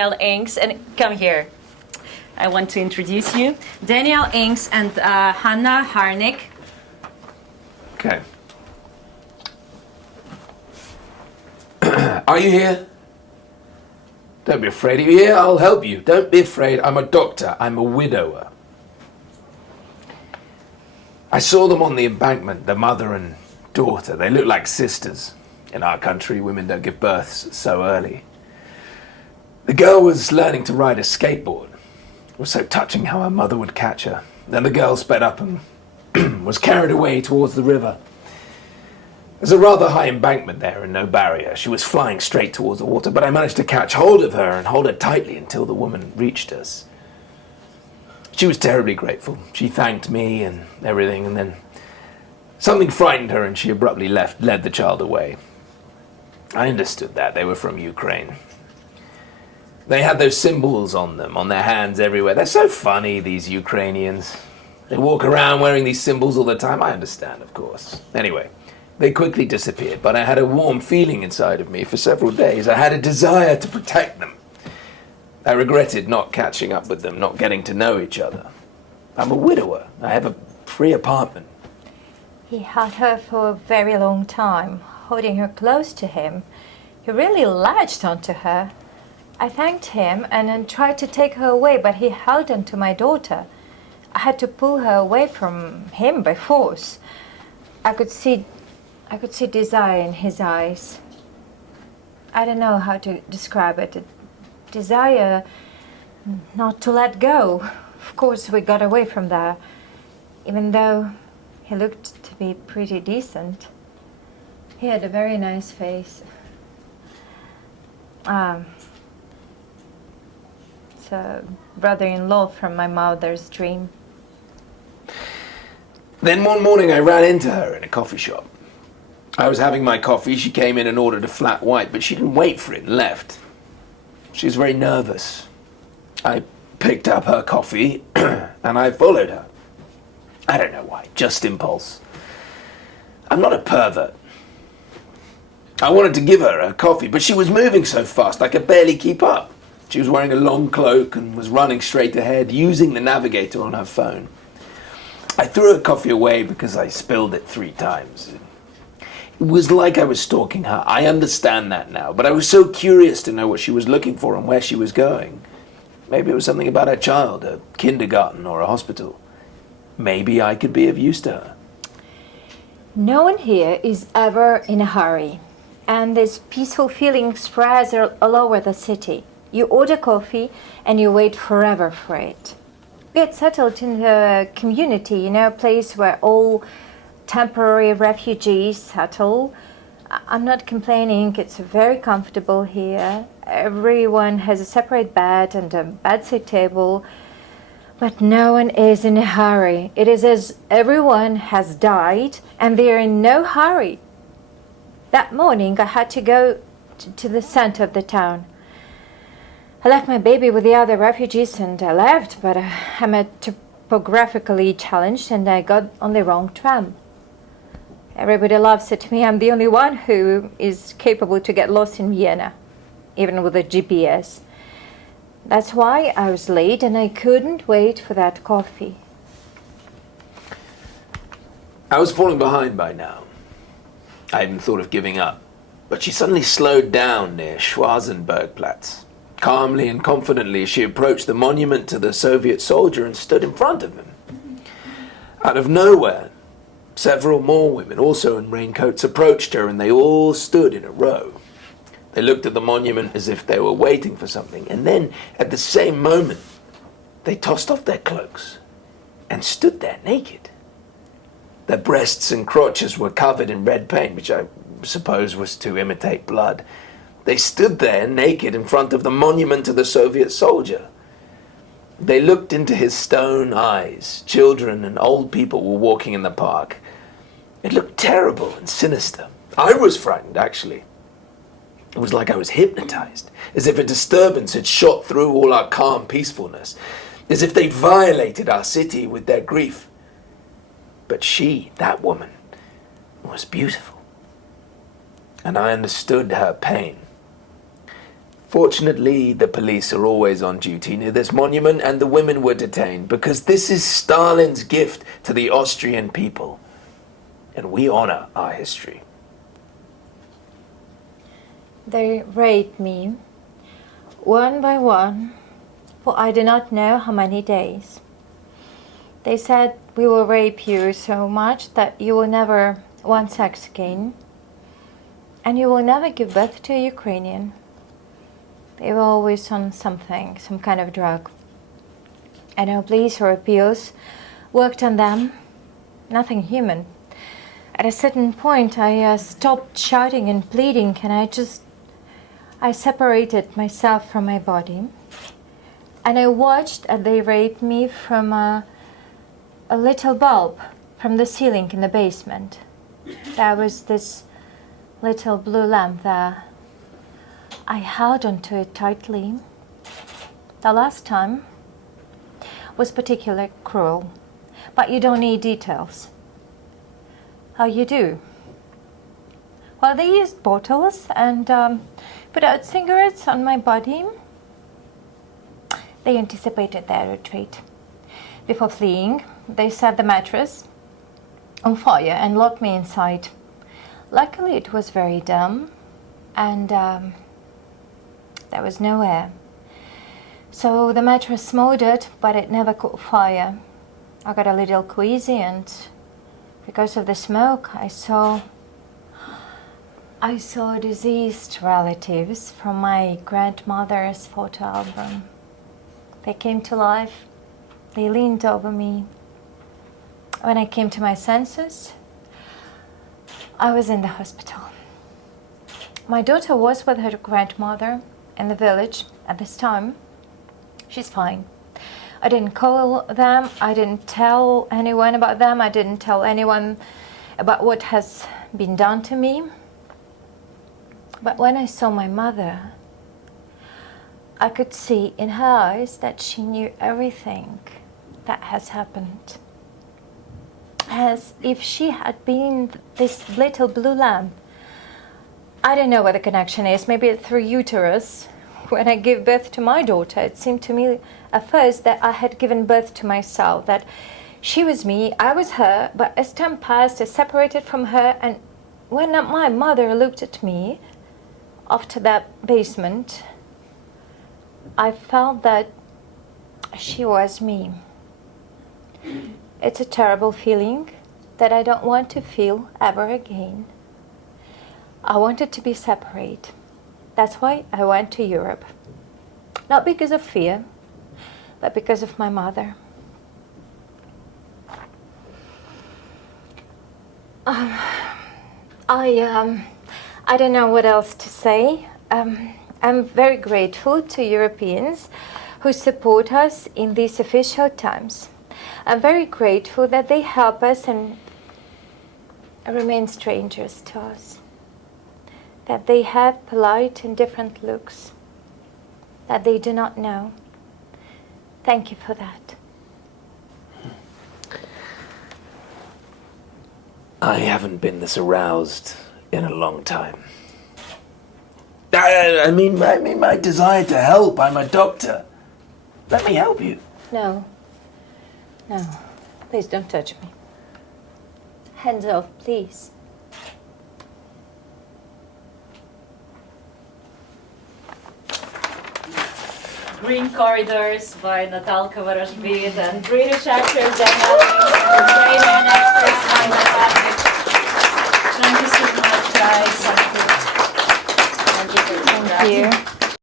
Danielle Inks, and come here. I want to introduce you. Danielle Inks and Hannah Harnick. Okay. Are you here? Don't be afraid. Are you here? I'll help you. Don't be afraid. I'm a doctor. I'm a widower. I saw them on the embankment, the mother and daughter. They look like sisters. In our country, women don't give births so early. The girl was learning to ride a skateboard. It was so touching how her mother would catch her. Then the girl sped up and was carried away towards the river. There's a rather high embankment there and no barrier. She was flying straight towards the water, but I managed to catch hold of her and hold her tightly until the woman reached us. She was terribly grateful. She thanked me and everything, and then something frightened her and she abruptly led the child away. I understood that. They were from Ukraine. They had those symbols on them, on their hands everywhere. They're so funny, these Ukrainians. They walk around wearing these symbols all the time. I understand, of course. Anyway, they quickly disappeared, but I had a warm feeling inside of me for several days. I had a desire to protect them. I regretted not catching up with them, not getting to know each other. I'm a widower. I have a free apartment. He had her for a very long time, holding her close to him. He really latched onto her. I thanked him and then tried to take her away, but he held onto my daughter. I had to pull her away from him by force. I could see desire in his eyes. I don't know how to describe it. A desire not to let go. Of course, we got away from there, even though he looked to be pretty decent. He had a very nice face. It's a brother-in-law from my mother's dream. Then one morning I ran into her in a coffee shop. I was having my coffee. She came in and ordered a flat white, but she didn't wait for it and left. She was very nervous. I picked up her coffee and I followed her. I don't know why, just impulse. I'm not a pervert. I wanted to give her a coffee, but she was moving so fast I could barely keep up. She was wearing a long cloak and was running straight ahead, using the navigator on her phone. I threw her coffee away because I spilled it 3 times. It was like I was stalking her. I understand that now, but I was so curious to know what she was looking for and where she was going. Maybe it was something about her child, a kindergarten or a hospital. Maybe I could be of use to her. No one here is ever in a hurry, and this peaceful feeling spreads all over the city. You order coffee and you wait forever for it. Get settled in the community, a place where all temporary refugees settle. I'm not complaining, it's very comfortable here. Everyone has a separate bed and a bedside table, but no one is in a hurry. It is as everyone has died and they're in no hurry. That morning I had to go to the center of the town. I left my baby with the other refugees and I left, but I'm topographically challenged and I got on the wrong tram. Everybody laughs at me. I'm the only one who is capable to get lost in Vienna, even with a GPS. That's why I was late and I couldn't wait for that coffee. I was falling behind by now. I even thought of giving up. But she suddenly slowed down near Schwarzenbergplatz. Calmly and confidently, she approached the monument to the Soviet soldier and stood in front of him. Out of nowhere, several more women, also in raincoats, approached her and they all stood in a row. They looked at the monument as if they were waiting for something, and then, at the same moment, they tossed off their cloaks and stood there naked. Their breasts and crotches were covered in red paint, which I suppose was to imitate blood. They stood there naked in front of the monument to the Soviet soldier. They looked into his stone eyes. Children and old people were walking in the park. It looked terrible and sinister. I was frightened, actually. It was like I was hypnotized, as if a disturbance had shot through all our calm peacefulness, as if they'd violated our city with their grief. But she, that woman, was beautiful. And I understood her pain. Fortunately, the police are always on duty near this monument, and the women were detained because this is Stalin's gift to the Austrian people. And we honor our history. They raped me, one by one, for I do not know how many days. They said, we will rape you so much that you will never want sex again, and you will never give birth to a Ukrainian. They were always on something, some kind of drug. I know police or appeals worked on them, nothing human. At a certain point, I stopped shouting and pleading, and I separated myself from my body. And I watched as they raped me from a little bulb from the ceiling in the basement. There was this little blue lamp there. I held onto it tightly. The last time was particularly cruel, but you don't need details. How you do? Well, they used bottles and put out cigarettes on my body. They anticipated their retreat. Before fleeing, they set the mattress on fire and locked me inside. Luckily, it was very dim and there was no air. So the mattress smoldered, but it never caught fire. I got a little queasy, and because of the smoke, I saw diseased relatives from my grandmother's photo album. They came to life. They leaned over me. When I came to my senses, I was in the hospital. My daughter was with her grandmother in the village at this time. She's fine. I didn't call them. I didn't tell anyone about them. I didn't tell anyone about what has been done to me. But when I saw my mother, I could see in her eyes that she knew everything that has happened. As if she had been this little blue lamp. I don't know what the connection is, maybe it's through uterus. When I gave birth to my daughter, it seemed to me at first that I had given birth to myself, that she was me, I was her, but as time passed, I separated from her, and when my mother looked at me after that basement, I felt that she was me. It's a terrible feeling that I don't want to feel ever again. I wanted to be separate. That's why I went to Europe. Not because of fear, but because of my mother. I don't know what else to say. I'm very grateful to Europeans who support us in these official times. I'm very grateful that they help us and remain strangers to us. That they have polite and different looks. That they do not know. Thank you for that. I haven't been this aroused in a long time. I mean my desire to help. I'm a doctor. Let me help you. No. No. Please don't touch me. Hands off, please. Green Corridors by Natalka Varashvili and British actress Danielle Inks, Australian actress